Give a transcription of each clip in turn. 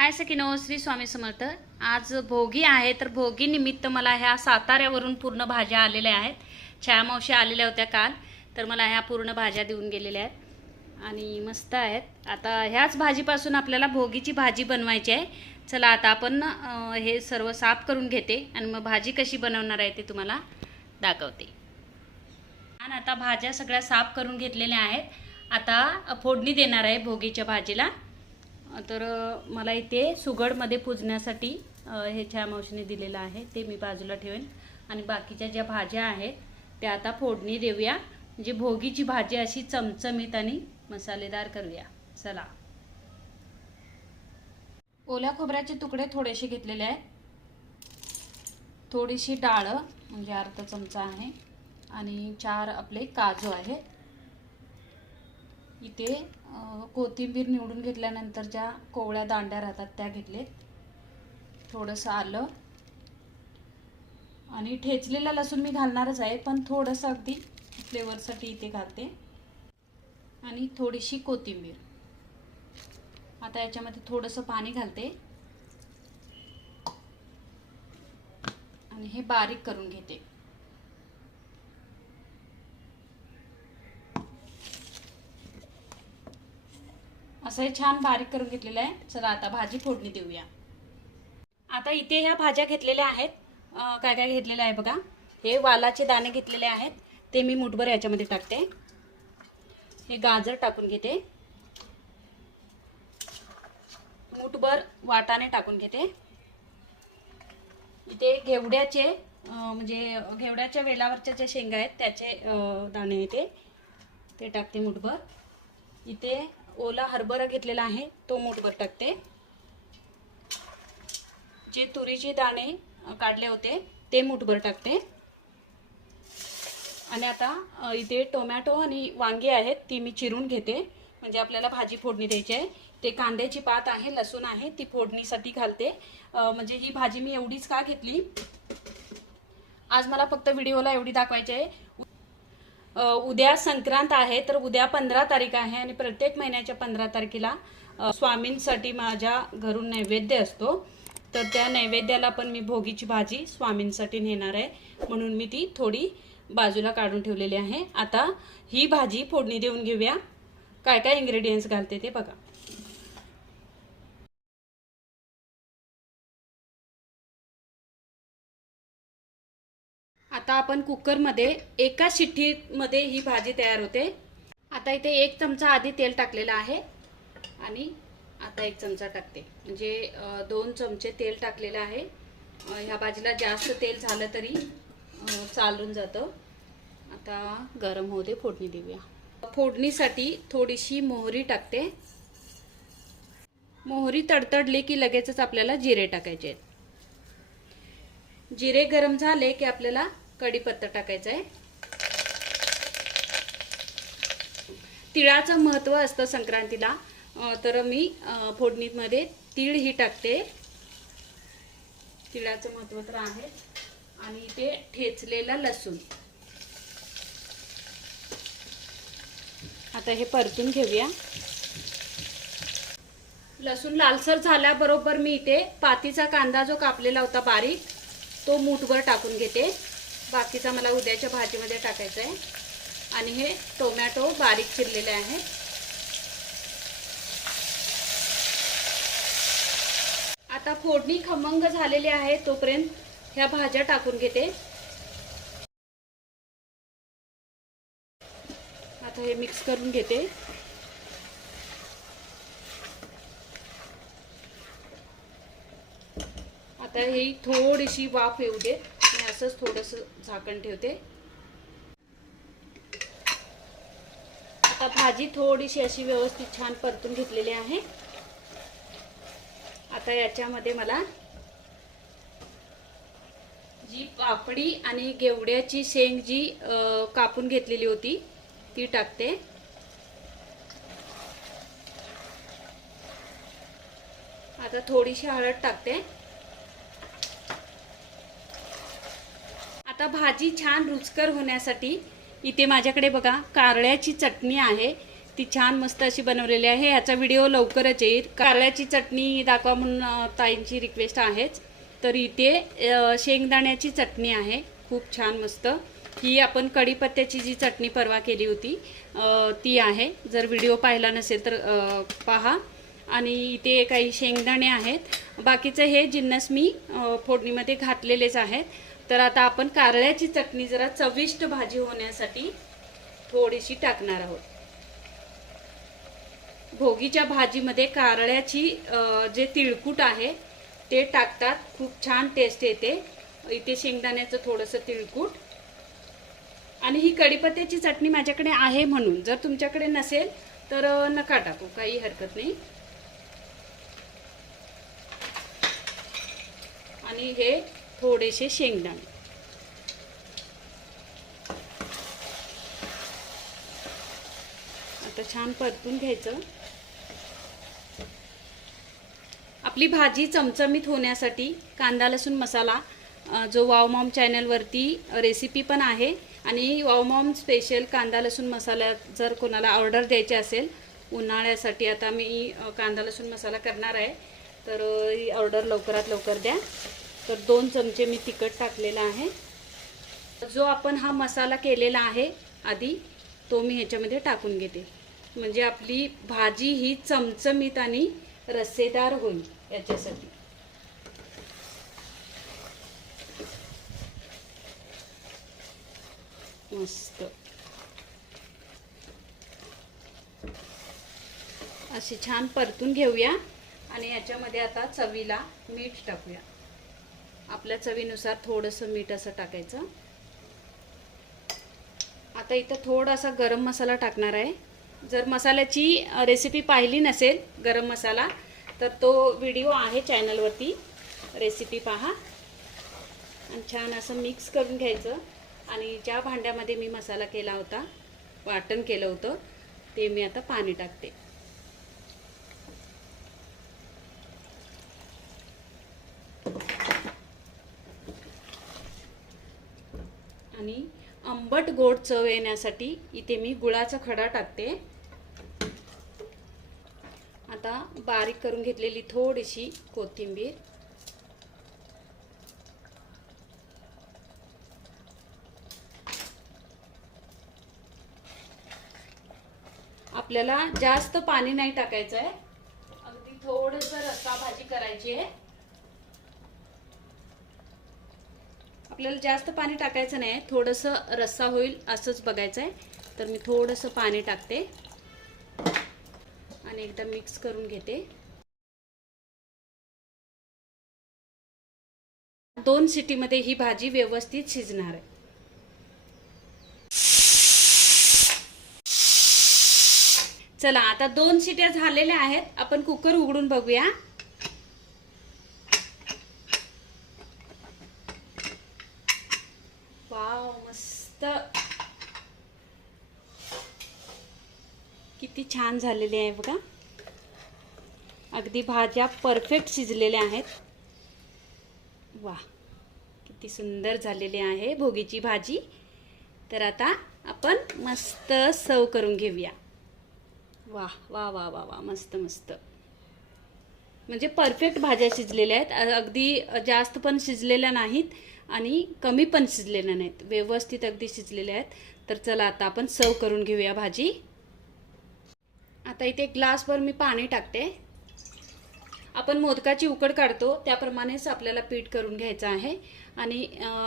हाय सकिनो श्री स्वामी समर्थ. आज भोगी आहे तर भोगी निमित्त मला ह्या साताऱ्यावरून पूर्ण भाज्या आलेल्या आहेत. छायामावशी आलेल्या होत्या काल तर मला ह्या पूर्ण भाज्या देऊन गेलेल्या आहेत. आणि मस्त आहेत. आता ह्याच भाजीपासून आपल्याला भोगीची भाजी बनवायची आहे. चला आता आपण हे सर्व साफ करून घेते आणि मग भाजी कशी बनवणार आहे ते तुम्हाला दाखवते. आणि आता भाज्या सगळ्या साफ करून घेतलेल्या आहेत. आता फोडणी देणार आहे भोगीच्या भाजीला. तर मला इथे सुगडमध्ये पुजण्यासाठी हे छाया मावशीने दिलेलं आहे. ते मी बाजूला ठेवेन. आणि बाकीच्या ज्या भाज्या आहेत त्या आता फोडणी देऊया. म्हणजे भोगीची भाजी अशी चमचमीत आणि मसालेदार करूया. चला. ओल्या खोबऱ्याचे तुकडे थोडेसे घेतलेले आहेत. थोडीशी डाळ म्हणजे अर्धा चमचा आहे. आणि चार आपले काजू आहेत. इथे कोथिंबीर निवडून घेतल्यानंतर ज्या कोवळ्या दांड्या राहतात त्या घेतलेत. थोडंसं आलं. आणि ठेचलेला लसूण मी घालणारच आहे पण थोडंसं अगदी फ्लेवरसाठी इथे घालते. आणि थोडीशी कोथिंबीर. आता याच्यामध्ये थोडंसं पाणी घालते. आणि हे बारीक करून घेते. असं हे छान बारीक करून घेतलेलं आहे. चला आता भाजी फोडणी देऊया. आता इथे ह्या भाज्या घेतलेल्या आहेत. काय काय घेतलेलं आहे बघा. हे वालाचे दाणे घेतलेले आहेत. ते मी मुठभर याच्यामध्ये टाकते. हे गाजर टाकून घेते. मुठभर वाटाणे टाकून घेते. इथे घेवड्याचे म्हणजे घेवड्याच्या वेलावरच्या ज्या शेंगा आहेत त्याचे दाणे येते. ते टाकते मुठभर. इथे ओला हरभरा घेतलेला आहे तो मूठभर टाकते. जे तुरीचे दाणे काढले होते ते मुठभर टाकते. आणि आता इथे टोमॅटो आणि वांगे आहेत ती मी चिरून घेते. म्हणजे आपल्याला भाजी फोडणी द्यायची आहे. ते कांद्याची पात आहे लसूण आहे ती फोडणीसाठी घालते. म्हणजे ही भाजी मी एवढीच का घेतली? आज मला फक्त व्हिडिओला एवढी दाखवायची आहे. उद्या संक्रांत आहे तर उद्या पंधरा तारीख आहे आणि प्रत्येक महिन्याच्या पंधरा तारखेला स्वामींसाठी माझ्या घरून नैवेद्य असतो. तर त्या नैवेद्याला पण मी भोगीची भाजी स्वामींसाठी नेणार आहे. म्हणून मी ती थोडी बाजूला काढून ठेवलेली आहे. आता ही भाजी फोडणी देऊन घेऊया. काय काय इंग्रेडियंट्स घालते ते बघा. आता आपण कुकरमध्ये एका शिट्टीमध्ये ही भाजी तयार होते. आता इथे एक चमचा आधी तेल टाकलेलं आहे आणि आता एक चमचा टाकते. म्हणजे दोन चमचे तेल टाकलेलं आहे. ह्या भाजीला जास्त तेल झालं तरी चालून जातं. आता गरम होऊ दे फोडणी देऊया. फोडणीसाठी थोडीशी मोहरी टाकते. मोहरी तडतडली की लगेचच आपल्याला जिरे टाकायचे आहेत. जिरे गरम झाले की आपल्याला कढीपत्ता टाकायचा आहे. तिळाचं महत्त्व असतं संक्रांतीला. तर मी फोडणीमध्ये तीळ ही टाकते. तिळाचं महत्त्व तर आहे. आणि ते ठेचलेला लसूण. आता हे परतून घेऊया. लसूण लालसर झाल्याबरोबर मी इथे पातीचा कांदा जो कापलेला होता बारीक तो मूठभर टाकून घेते. बाकीचा मला उद्याच्या भाजीमध्ये टाकायचा आहे. आणि हे टोमॅटो बारीक चिरलेले आहे आता फोडणी खमंग झालेली आहे तोपर्यंत ह्या भाज्या टाकून घेते. आता हे मिक्स करून घेते. आता ही थोडीशी वाफ येऊ दे. असंच थोडंसं झाकण ठेवते. आता भाजी थोडीशी अशी व्यवस्थित छान परतून घेतलेली आहे. आता याच्यामध्ये मला जी पापडी आणि गेवड्याची शेंग जी कापून घेतलेली होती ती टाकते. आता थोडीशी हळद टाकते. आता भाजी छान रुचकर होण्यासाठी इथे माझ्याकडे बघा कारळ्याची चटणी आहे. ती छान मस्त अशी बनवलेली आहे. ह्याचा व्हिडिओ लवकरच येईल. कारळ्याची चटणी दाखवा म्हणून ताईंची रिक्वेस्ट आहेच. तर इथे शेंगदाण्याची चटणी आहे. खूप छान मस्त. ही आपण कढीपत्त्याची जी चटणी परवा केली होती ती आहे. जर व्हिडिओ पाहिला नसेल तर पहा. आणि इथे काही शेंगदाणे आहेत. बाकीचं हे जिन्नस मी फोडणीमध्ये घातलेलेच आहेत. तर आता आपण कारळ्याची चटणी जरा चविष्ट भाजी होण्यासाठी थोडीशी टाकणार आहोत. भोगीच्या भाजीमध्ये कारळ्याची जे तिळकूट आहे ते टाकतात. खूप छान टेस्ट येते. इथे शेंगदाण्याचं थोडंसं तिळकूट. आणि ही कढीपत्त्याची चटणी माझ्याकडे आहे म्हणून. जर तुमच्याकडे नसेल तर नका टाकू. काही हरकत नाही. आणि हे थोडेसे शेंगदाणे. आता छान परतून घ्यायचं. आपली भाजी चमचमीत होण्यासाठी कांदा लसूण मसाला जो वावमॉम चॅनलवरती रेसिपी पण आहे आणि वावमॉम स्पेशल कांदा लसूण मसाला जर कोणाला ऑर्डर द्यायची असेल उन्हाळ्यासाठी आता मी कांदा लसूण मसाला करणार आहे. तर ही ऑर्डर लवकरात लवकर द्या. तर दोन चमचे मी तिखट टाकलेला आहे. जो आपण हा मसाला केलेला आहे आधी तो मी ह्याच्यामध्ये टाकून घेते. म्हणजे आपली भाजी ही चमचमीत आणि रस्सेदार होईल याच्यासाठी. मस्त. अशी छान परतून घेऊया आणि याच्यामध्ये आता चवीला मीठ टाकूया. आपल्या चवीनुसार थोडंसं मीठ असं टाकायचं. आता इथं थोडासा गरम मसाला टाकणार आहे. जर मसाल्याची रेसिपी पाहिली नसेल गरम मसाला तर तो व्हिडिओ आहे चॅनलवरती रेसिपी पहा. आणि छान असं मिक्स करून घ्यायचं. आणि ज्या भांड्यामध्ये मी मसाला केला होता वाटण केलं होतं ते मी आता पाणी टाकते आणि आंबट गोड चव येण्यासाठी इथे मी गुळाचा खडा टाकते. आता बारीक करून घेतलेली थोडीशी कोथिंबीर. आपल्याला जास्त पाणी नाही टाकायचं आहे अगदी थोडंसं रस्सा भाजी करायची आहे. आपल्याला जास्त पाणी टाकायचं नाही. थोडंसं रस्सा होईल असंच बघायचं आहे तर मी थोडंसं पाणी टाकते. आणि एकदा मिक्स करून घेते. दोन सिटीमध्ये ही भाजी व्यवस्थित शिजणार आहे. चला आता दोन शिट्या झालेल्या आहेत. आपण कुकर उघडून बघूया वाव मस्त किती छान झालेली आहे बघा. अगदी भाज्या परफेक्ट शिजलेल्या आहेत. वा किती सुंदर झालेली आहे भोगीची भाजी. तर आता आपण मस्त सव करून घेऊया. वा वा वा वा वा मस्त मस्त. म्हणजे परफेक्ट भाज्या शिजलेल्या आहेत. अगदी जास्त पण शिजलेल्या नाहीत आणि कमी पण शिजलेल्या नाहीत. व्यवस्थित अगदी शिजलेल्या आहेत. तर चला आता आपण सर्व करून घेऊया भाजी. आता इथे एक ग्लासभर मी पाणी टाकते. आपण मोदकाची उकड काढतो त्याप्रमाणेच आपल्याला पीठ करून घ्यायचं आहे. आणि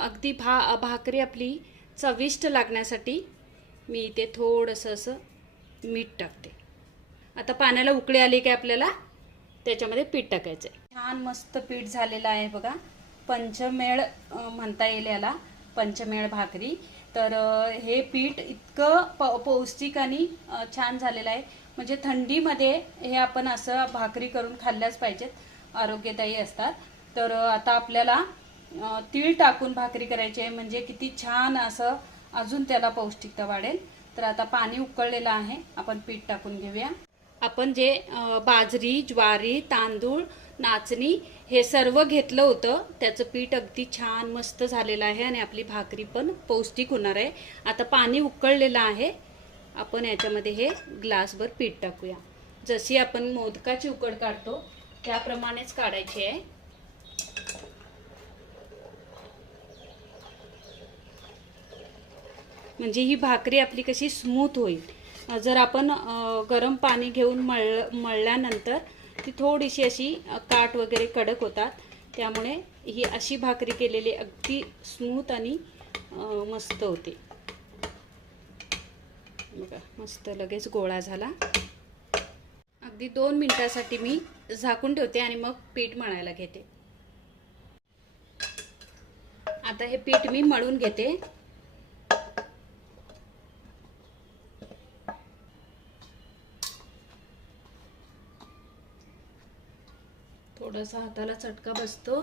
अगदी भा भाकरी आपली चविष्ट लागण्यासाठी मी इथे थोडंसं असं मीठ टाकते. आता पाण्याला उकळी आली काय आपल्याला? त्याच्यामध्ये पीठ टाकायचं आहे छान मस्त पीठ झालेलं आहे बघा. पंचमेळ म्हणता येईल याला पंचमेळ भाकरी. तर हे पीठ इतकं प पौष्टिक आणि छान झालेलं आहे. म्हणजे थंडीमध्ये हे आपण असं भाकरी करून खाल्ल्याच पाहिजेत. आरोग्यदायी असतात. तर आता आपल्याला तीळ टाकून भाकरी करायची आहे. म्हणजे किती छान असं अजून त्याला पौष्टिकता वाढेल. तर आता पाणी उकळलेलं आहे. आपण पीठ टाकून घेऊया. आपण जे बाजरी ज्वारी तांदूळ नाचणी हे सर्व घेतलं होतं. त्याचं पीठ अगदी छान मस्त झालेलं आहे आणि आपली भाकरी पण पौष्टिक होणार आहे. आता पाणी उकळलेलं आहे. आपण याच्यामध्ये हे ग्लासभर पीठ टाकूया. जशी आपण मोदकाची उकड काढतो त्याप्रमाणेच काढायची आहे. म्हणजे ही भाकरी आपली कशी स्मूथ होईल. जर आपण गरम पाणी घेऊन मळ मळल्यानंतर ती थोडीशी अशी काट काठ वगैरे कडक होतात. त्यामुळे ही अशी भाकरी केलेली अगदी स्मूथ आणि मस्त होते. बघा मस्त लगेच गोळा झाला. अगदी दोन मिनिटासाठी मी झाकून ठेवते आणि मग पीठ मळायला घेते. आता हे पीठ मी मळून घेते. थोडासा हाताला चटका बसतो.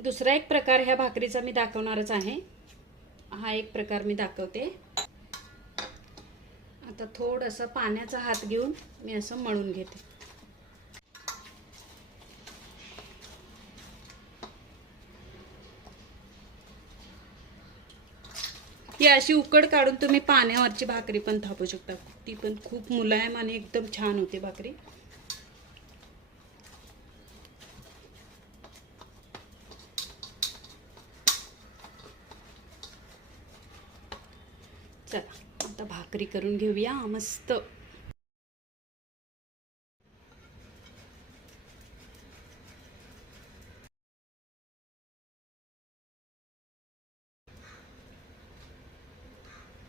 दुसरा एक प्रकार ह्या भाकरीचा मी दाखवणारच आहे. हा एक प्रकार मी दाखवते. आता थोडंसं पाण्याचा हात घेऊन मी असं मळून घेते. ही अशी उकड काढून तुम्ही पाण्यावरची भाकरी पण थापू शकता. ती पण खूप मुलायम आणि एकदम छान होते भाकरी चला आता भाकरी करून घेऊया. मस्त.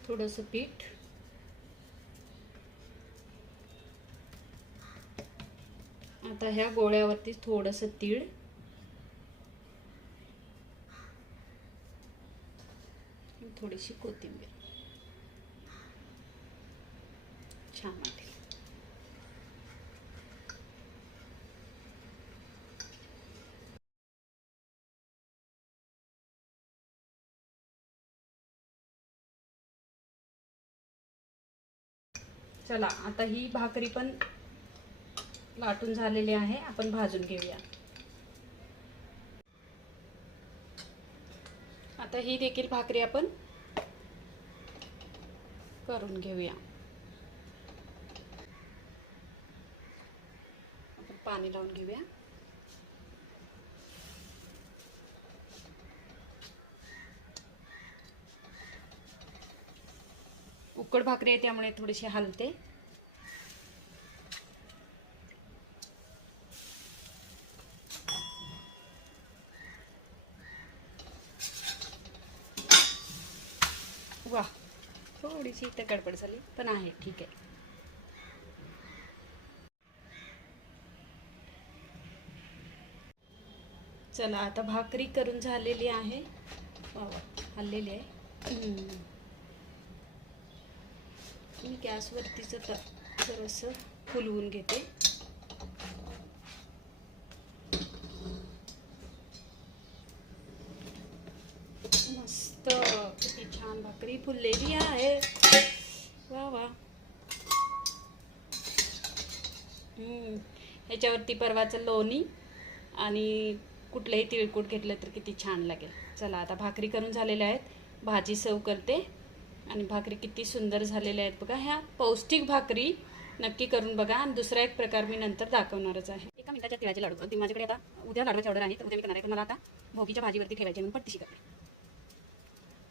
थोडंसं पीठ. आता ह्या गोळ्यावरती थोडंसं तीळ. थोडीशी कोथिंबीर. छान वाटेल. चला आता ही भाकरी पण लाटून झालेली आहे. आपण भाजून घेऊया. आता ही देखील भाकरी आपण करून घेऊया. पाणी लावून घेऊया. उकड भाकरी आहे त्यामुळे थोडीशी हलते. वा थोडीशी इथं गडबड झाली पण आहे ठीक आहे. चला आता भाकरी करून झालेली आहे. वा हल्लेली आहे. मी गॅसवरतीच तर थोडंसं फुलवून घेते. मस्त किती छान भाकरी फुललेली आहे. वा वा ह्याच्यावरती परवाचं लोणी आणि कुठलंही तिळकूट घेतलं तर किती छान लागेल. चला आता भाकरी करून झालेल्या आहेत. भाजी सव करते. आणि भाकरी किती सुंदर झालेल्या आहेत बघा. ह्या पौष्टिक भाकरी नक्की करून बघा. आणि दुसरा एक प्रकार मी नंतर दाखवणारच आहे. एका मिनिटाच्या तिळाचे लाडू. ती माझ्याकडे आता उद्या लाडूची ऑर्डर आहे तर उद्या मी करणार आहे. मला आता भोगीच्या भाजीवरती ठेवायची म्हणून पट्टीशी करते.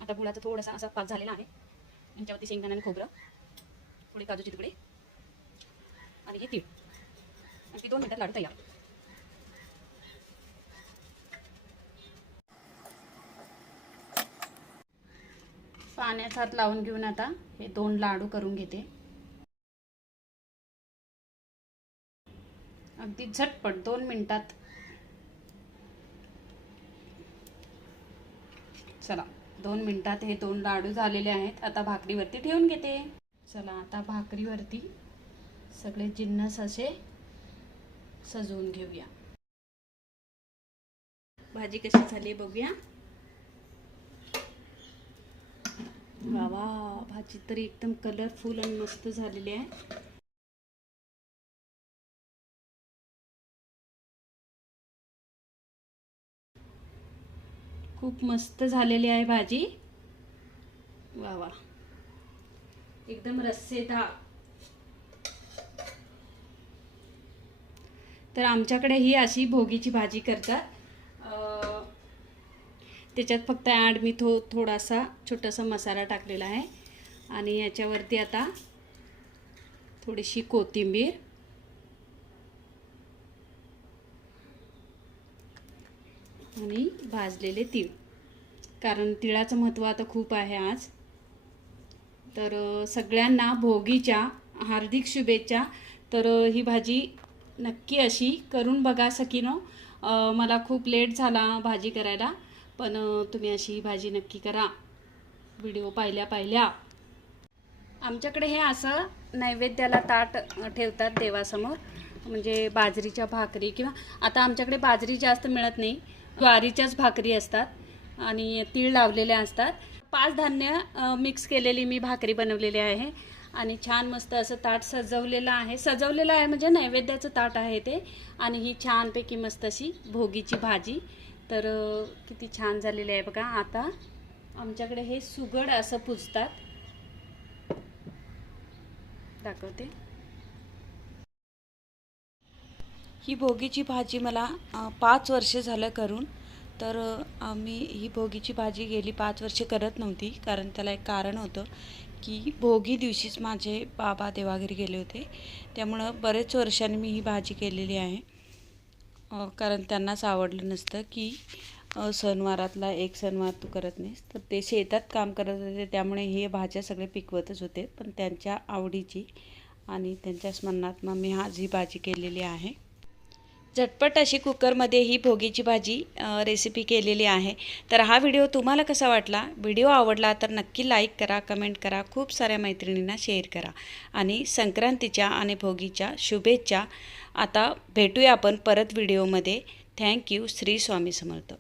आता गुळाचा थोडासा असा पाक झालेला आहे. यांच्यावरती शेंगदाणा आणि खोबरं थोडे काजूचे तुकडे आणि हे तीळ. आणि ती दोन मिनटात लाडू तयार पाण्याचा हात लावून घेऊन आता हे दोन लाडू करून घेते. अगदी झटपट दोन मिनिटात. चला दोन मिनिटात हे दोन लाडू झालेले आहेत. आता भाकरीवरती ठेवून घेते. चला आता भाकरीवरती सगळे जिन्नस असे सजवून घेऊया. भाजी कशी झाली बघूया. वा वा भाजी तर एकदम कलरफुल आणि मस्त झालेली आहे. खूप मस्त झालेली आहे भाजी. वा वा एकदम रस्सेदार. तर आमच्याकडे ही अशी भोगीची भाजी करतात. त्याच्यात फक्त ॲड मी थो थोडासा छोटासा मसाला टाकलेला आहे. आणि याच्यावरती आता थोडीशी कोथिंबीर. आणि भाजलेले तीळ. कारण तिळाचं महत्त्व आता खूप आहे आज. तर सगळ्यांना भोगीच्या हार्दिक शुभेच्छा. तर ही भाजी नक्की अशी करून बघा सकीनो मला खूप लेट झाला भाजी करायला. पण तुम्ही अशी ही भाजी नक्की करा. व्हिडिओ पाहिल्या पाहिल्या. आमच्याकडे हे असं नैवेद्याला ताट ठेवतात देवासमोर. म्हणजे बाजरीच्या भाकरी किंवा आता आमच्याकडे बाजरी जास्त मिळत नाही. ज्वारीच्याच भाकरी असतात आणि तीळ लावलेले असतात. पाच धान्य मिक्स केलेली मी भाकरी बनवलेली आहे. आणि छान मस्त असं ताट सजवलेलं आहे. सजवलेलं आहे म्हणजे नैवेद्याचं ताट आहे ते. आणि ही छानपैकी मस्त अशी भोगीची भाजी. तर किती छान झालेली आहे बघा. आता आमच्याकडे हे सुगड असं पुजतात. दाखवते. ही भोगीची भाजी मला पाच वर्ष झालं करून. तर आम्ही ही भोगीची भाजी गेली पाच वर्ष करत नव्हती. कारण त्याला एक कारण होतं की भोगी दिवशीच माझे बाबा देवाघरी गेले होते. त्यामुळं बरेच वर्षांनी मी ही भाजी केलेली आहे. कारण त्यांनाच आवडलं नसतं की सणवारातला एक सणवार तू करत नाहीस. तर ते शेतात काम करत होते त्यामुळे हे भाज्या सगळे पिकवतच होते. पण त्यांच्या आवडीची आणि त्यांच्या स्मरणात मग मी आज ही भाजी केलेली आहे. झटपट अशी कुकरमध्ये ही भोगीची भाजी रेसिपी केलेली आहे. तर हा व्हिडिओ तुम्हाला कसा वाटला? व्हिडिओ आवडला तर नक्की लाईक करा कमेंट करा खूप साऱ्या मैत्रिणींना शेअर करा. आणि संक्रांतीच्या आणि भोगीच्या शुभेच्छा आता भेटूया आपण परत व्हिडिओमध्ये थँक्यू श्री स्वामी समर्थ.